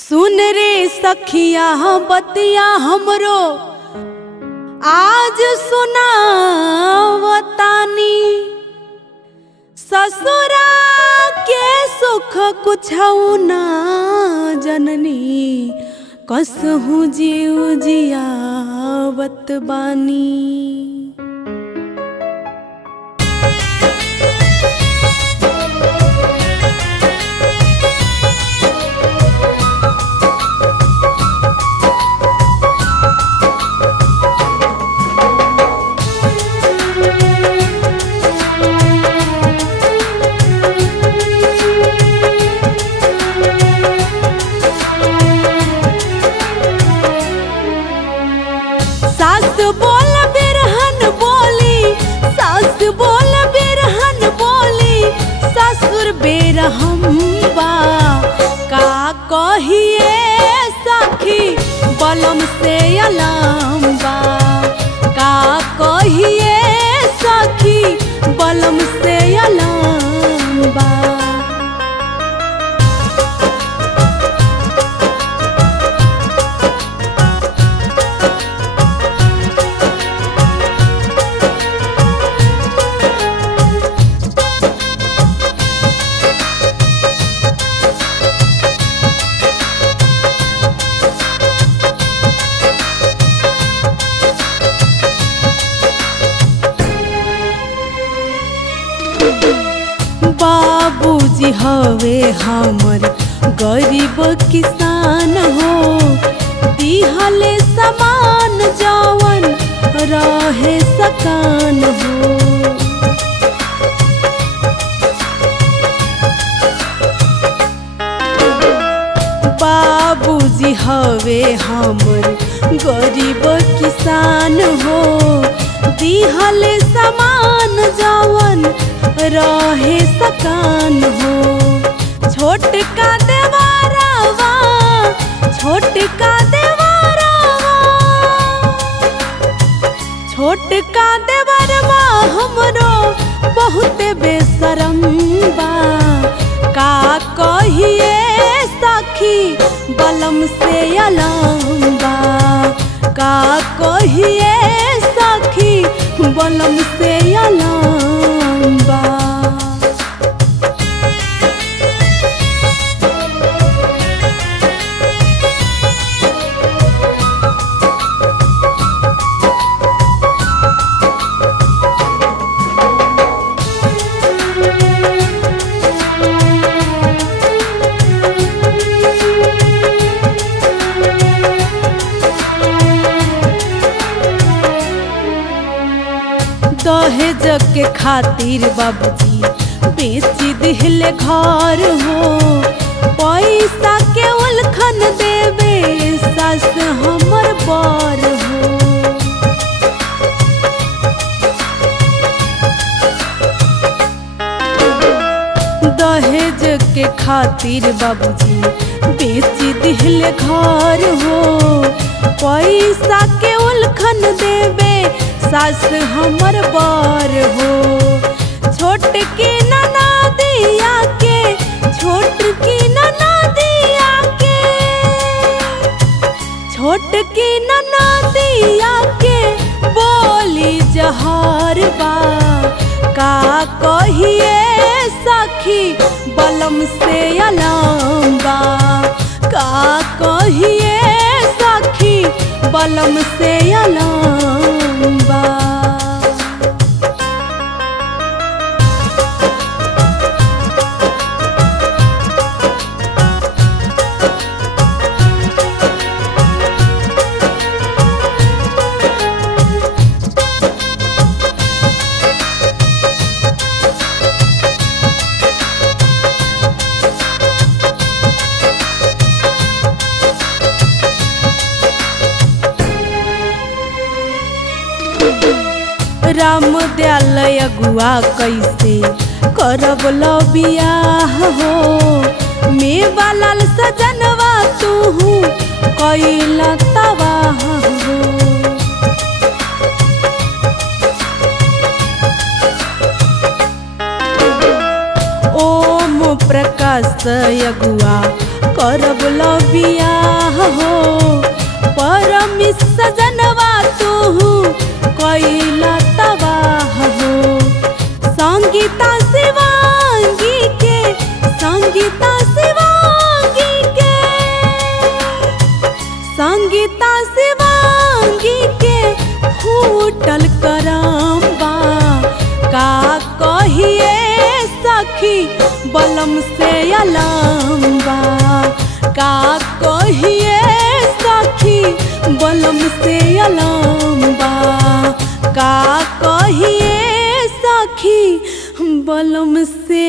सुन रे सखिया बतिया हमरो आज सुनावतानी। ससुरा के सुख कुछऊ ना जननी, कसहु जीव जियावत बानी। सास बोल बिरहन बोली, सास बोल बिरहन बोली, ससुर बेरहम बा। का कहिए सखी बलम से अलम बा, का कहिए सखी बलम से अलम बा। बाबूजी हवे हमर गरीब किसान हो, दिहले समान जवन रहे सकान हो। बाबूजी हवे हमर गरीब किसान हो, दिहले समान जवन रहे सकान हो। छोटका देवारावा, छोटका देवारावा, छोटका देवरवा हमरो बहुत बेशरम बा। का कहिए सखी बलम से अलम बा, का कहिए सखी बलम से अलम बा। दहेज के खातिर बाबूजी बेची दिहले घर हो, पैसा के उलखन देवे सास हमर बर हो। दहेज के खातिर बाबूजी बेची दिहले घर हो, पैसा के उलखन देवे सास हमर बर हो। छोटकी ननदिया के, छोटकी ननदिया के, छोटकी ननदिया के बोली जहर बा। का कहिए सखी बलम से अलम बा, का कहिए सखी बलम से अलम बा। राम दयाल अगुआ कैसे करब लो बियाह हो, मेवालाल सजनवा तूहू कैला तबाह हो। ओम प्रकाश प्रकाश अगुआ करब बियाह हो। परमिस सजनवा तू कैला तबाह हो। संगीता शिवांगी के संगीता शिवांगी के संगीता शिवांगी के फूटल करम बा। का कहिए सखी बलम से अलम बा। का कहिए सखी बलम से अलम बा। का कहिए सखी बलम से